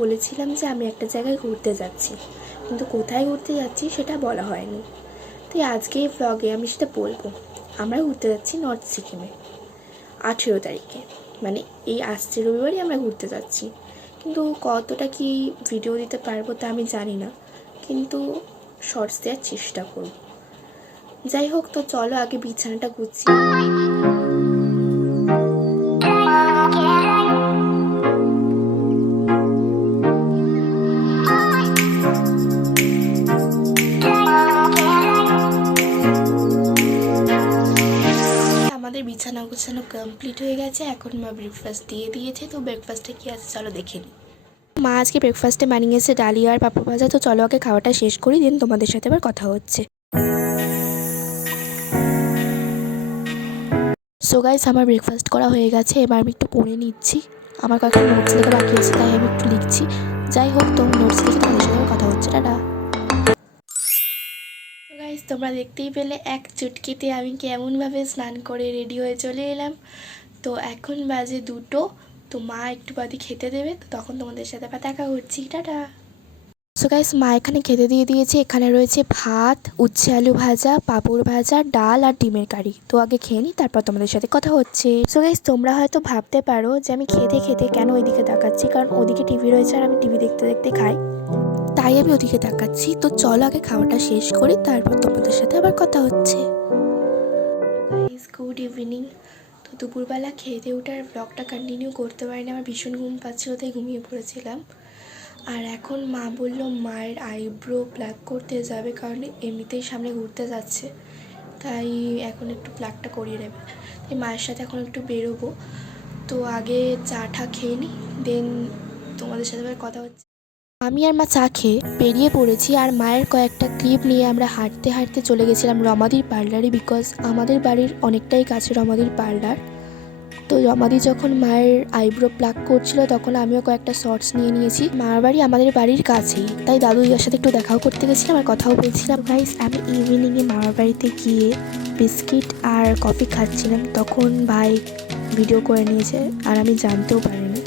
বলেছিলাম যে আমি একটা জায়গায় ঘুরতে যাচ্ছি, কিন্তু কোথায় ঘুরতে যাচ্ছি সেটা বলা হয়নি। তাই আজকে এই ব্লগে আমি সেটা বলবো। আমরা ঘুরতে যাচ্ছি নর্থ সিকিমে 18 তারিখে, মানে এই আসছে রবিবারই আমরা ঘুরতে যাচ্ছি। কিন্তু কতটা কি ভিডিও দিতে পারবো তা আমি জানি না, কিন্তু শর্টস দেওয়ার চেষ্টা করব। যাই হোক, তো চলো আগে বিছানাটা গুছিয়ে। আমাদের বিছানা গোছানো কমপ্লিট হয়ে গেছে, এখন মা ব্রেকফাস্ট দিয়ে দিয়েছে। তো ব্রেকফাস্টে কী আছে চলো দেখে নিই। মা আজকে ব্রেকফাস্টে বানিয়েছে ডালি আর পাপড় ভাজা। তো চলো আগে খাওয়াটা শেষ করি, দিন তোমাদের সাথে আবার কথা হচ্ছে। সো গাইস, আমার ব্রেকফাস্ট করা হয়ে গেছে, এবার আমি একটু পড়ে নিচ্ছি। আমার কয়েকটা নোটস লেখা বাকি আছে, তাই আমি একটু লিখছি। যাই হোক, তো নোটস লিখে তোমাদের সাথে আবার কথা হচ্ছে। টাটা। তো গাইস, তোমরা দেখতেই পেলে এক চুটকিতে আমি কেমনভাবে স্নান করে রেডি হয়ে চলে এলাম। তো এখন বাজে 2টো। তো মা একটু বাদে খেতে দেবে, তো তখন তোমাদের সাথে আবার দেখা করছি। টাটা। সো গাইস, মা এখানে খেতে দিয়ে দিয়েছে। এখানে রয়েছে ভাত, উচ্ছে আলু ভাজা, পাঁপড় ভাজা, ডাল আর ডিমের কারি। তো আগে খেয়ে নিই, তারপর তোমাদের সাথে কথা হচ্ছে। সো গাইস, তোমরা হয়তো ভাবতে পারো যে আমি খেতে খেতে কেন ওইদিকে তাকাচ্ছি, কারণ ওদিকে টিভি রয়েছে আর আমি টিভি দেখতে দেখতে খাই, তাই আমি ওদিকে তাকাচ্ছি। তো চলো আগে খাওয়াটা শেষ করি, তারপর তোমাদের সাথে আবার কথা হচ্ছে। Guys, good evening. তো দুপুরবেলা খেতে ওঠার ব্লগটা কন্টিনিউ করতে পারিনি, আমার ভীষণ ঘুম পাচ্ছিল, তাই ঘুমিয়ে পড়েছিলাম। আর এখন মা বলল মায়ের আইব্রো প্লাক করতে যাবে, কারণ এমনিতেই সামনে ঘুরতে যাচ্ছে, তাই এখন একটু প্লাকটা করিয়ে নেবে। তাই মায়ের সাথে এখন একটু বেরোবো। তো আগে চাটা খেয়ে নিই, দেন তোমাদের সাথে আবার কথা হচ্ছে। আমি আর মা চা খেয়ে বেরিয়ে পড়েছি, আর মায়ের কয়েকটা ক্লিপ নিয়ে আমরা হাঁটতে হাঁটতে চলে গেছিলাম রমাদির পার্লারে, বিকজ আমাদের বাড়ির অনেকটাই কাছে রমাদির পার্লার। তো রমাদি যখন মায়ের আইব্রো প্লাক করছিল, তখন আমিও কয়েকটা শর্টস নিয়ে নিয়েছি। মার বাড়ি আমাদের বাড়ির কাছেই, তাই দাদু দিদার সাথে একটু দেখাও করতে গেছিলাম আর কথাও বলছিলাম। গাইস, আমি ইভিনিংয়ে মামার বাড়িতে গিয়ে বিস্কিট আর কফি খাচ্ছিলাম, তখন ভাই ভিডিও করে নিয়েছে আর আমি জানতেও পারিনি।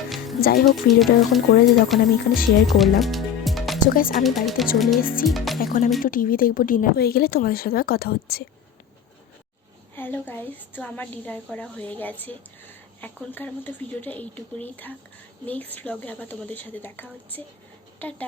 যাই হোক, ভিডিওটা যখন করেছে তখন আমি এখানে শেয়ার করলাম। তো গাইস, আমি বাড়িতে চলে এসেছি, এখন আমি একটু টিভি দেখবো। ডিনার হয়ে গেলে তোমাদের সাথে কথা হচ্ছে। হ্যালো গাইস, তো আমার ডিনার করা হয়ে গেছে। এখনকার মতো ভিডিওটা এইটুকুনি থাক, নেক্সট ব্লগে আবার তোমাদের সাথে দেখা হচ্ছে। টাটা।